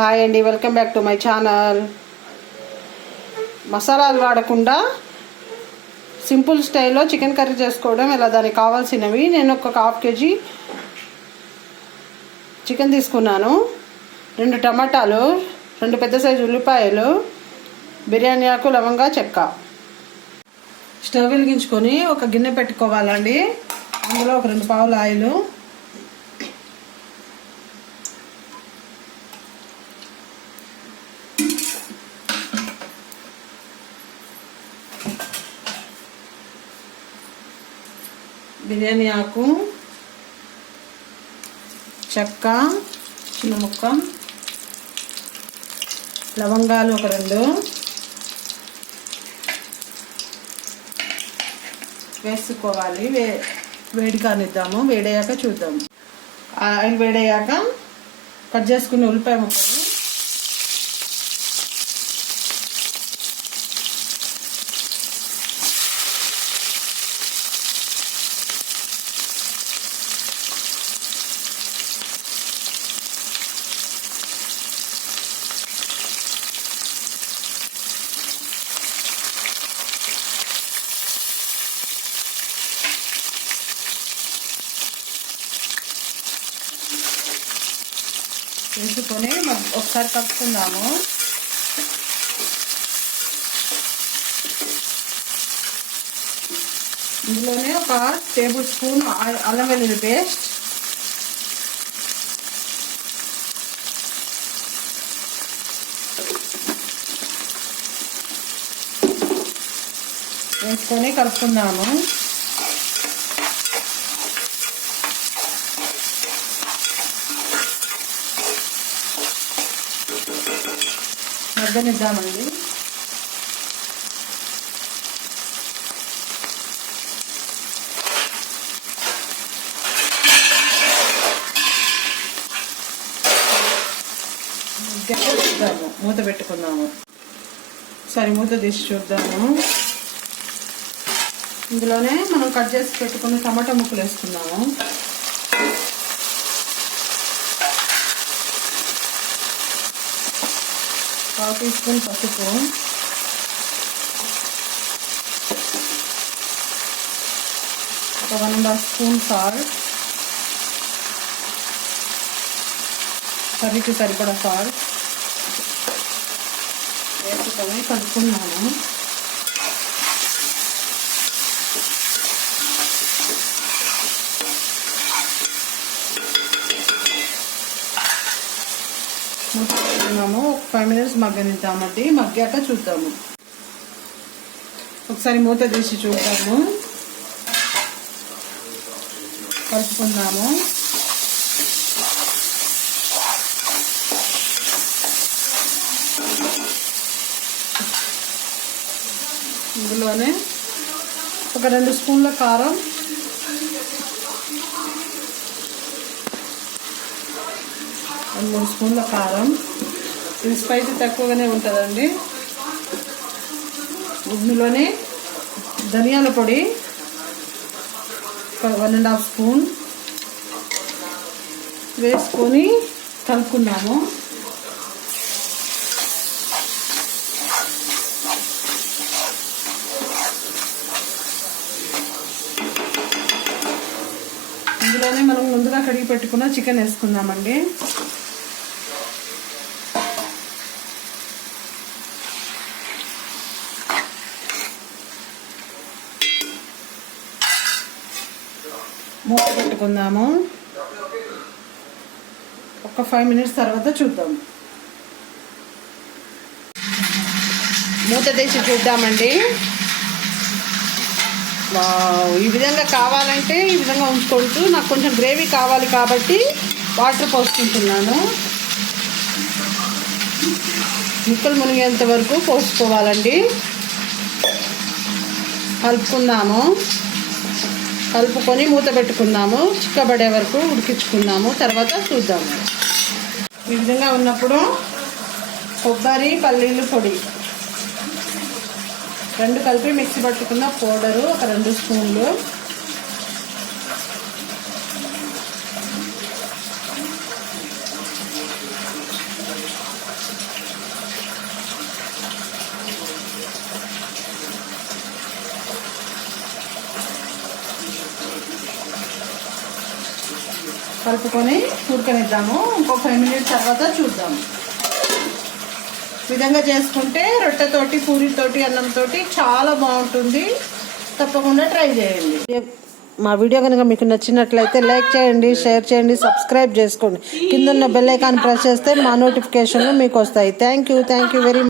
Hi అండి, welcome back to my channel. మసాలాలు వాడకుండా సింపుల్ స్టైల్లో చికెన్ కర్రీ చేసుకోవడం ఎలా, దానికి కావాల్సినవి నేను ఒక 1/2 kg చికెన్ తీసుకున్నాను, 2 టమాటాలు, 2 పెద్ద సైజు ఉల్లిపాయలు, బిర్యానీ ఆకు, లవంగా, చెక్క. స్టవ్ వెలిగించుకొని ఒక గిన్నె పెట్టుకోవాలండి. అందులో ఒక 2 పావుల ఆయిల్, బిర్యానీ ఆకు, చెక్క చిన్న ముక్క, లవంగాలు ఒక 2 వేసుకోవాలి. వేడి కానిద్దాము. వేడయ్యాక చూద్దాం. ఆయిల్ వేడయ్యాక కట్ చేసుకున్న ఉల్లిపాయ ముక్కలు, వేసుకొని ఒకసారి కలుపుకుందాము. ఇందులోనే ఒక టేబుల్ స్పూన్ అల్లం వెల్లుల్లి పేస్ట్, వేసుకొని కలుపుకుందాము. మగ్గనిద్దామండి. చూద్దాము, మూత పెట్టుకుందాము. సరే, మూత తీసి చూద్దాము. ఇందులోనే మనం కట్ చేసి పెట్టుకున్న టమాటా ముక్కలు వేసుకుందాము. ½ టీ స్పూన్ పసుపు, ఒక 1½ స్పూన్ సాల్ట్, కర్రీకి సరిపడా సాల్ట్ వేసుకొని కలుపుకున్నాను. మూసుకున్నాము. 5 minutes మగ్గనిద్దామండి. మగ్గాక చూద్దాము. ఒకసారి మూత తీసి చూద్దాము. కలుపుకుందాము. ఇందులోనే ఒక 2 స్పూన్ల కారం, 3 స్పూన్ల కారం. ఇది స్పైసీ తక్కువగానే ఉంటుందండి. ఇందులోనే ధనియాల పొడి 1½ స్పూన్ వేసుకొని కలుపుకున్నాము. ఇందులోనే మనం ముందుగా కడిగి పెట్టుకున్న చికెన్ వేసుకుందామండి. మూత పెట్టుకుందాము. ఒక 5 minutes తర్వాత చూద్దాం. మూత తీసి చూద్దామండి. ఈ విధంగా కావాలంటే ఈ విధంగా ఉంచుకోవచ్చు. నాకు కొంచెం గ్రేవీ కావాలి కాబట్టి వాటర్ పోసుకుంటున్నాను. ముక్కలు మునిగేంత వరకు పోసుకోవాలండి. కలుపుకుందాము. కలుపుకొని మూత పెట్టుకుందాము. చిక్కబడే వరకు ఉడికించుకుందాము. తర్వాత చూద్దాము. ఈ విధంగా ఉన్నప్పుడు కొబ్బరి, పల్లీలు పొడి 2 కలిపి మిక్సీ పట్టుకున్న పౌడరు ఒక 2 స్పూన్లు, కలుపుకొని ఉడకనిద్దాము. ఇంకో 5 మినిట్స్ తర్వాత చూద్దాము. విధంగా చేసుకుంటే రొట్టెతోటి, పూరితోటి, అన్నంతో చాలా బాగుంటుంది. తప్పకుండా ట్రై చేయండి. మా వీడియో కనుక మీకు నచ్చినట్లయితే లైక్ చేయండి, షేర్ చేయండి, సబ్స్క్రైబ్ చేసుకోండి. కింద ఉన్న బెల్ ఐకాన్ ప్రెస్ చేస్తే మా నోటిఫికేషన్లు మీకు వస్తాయి. Thank you very much.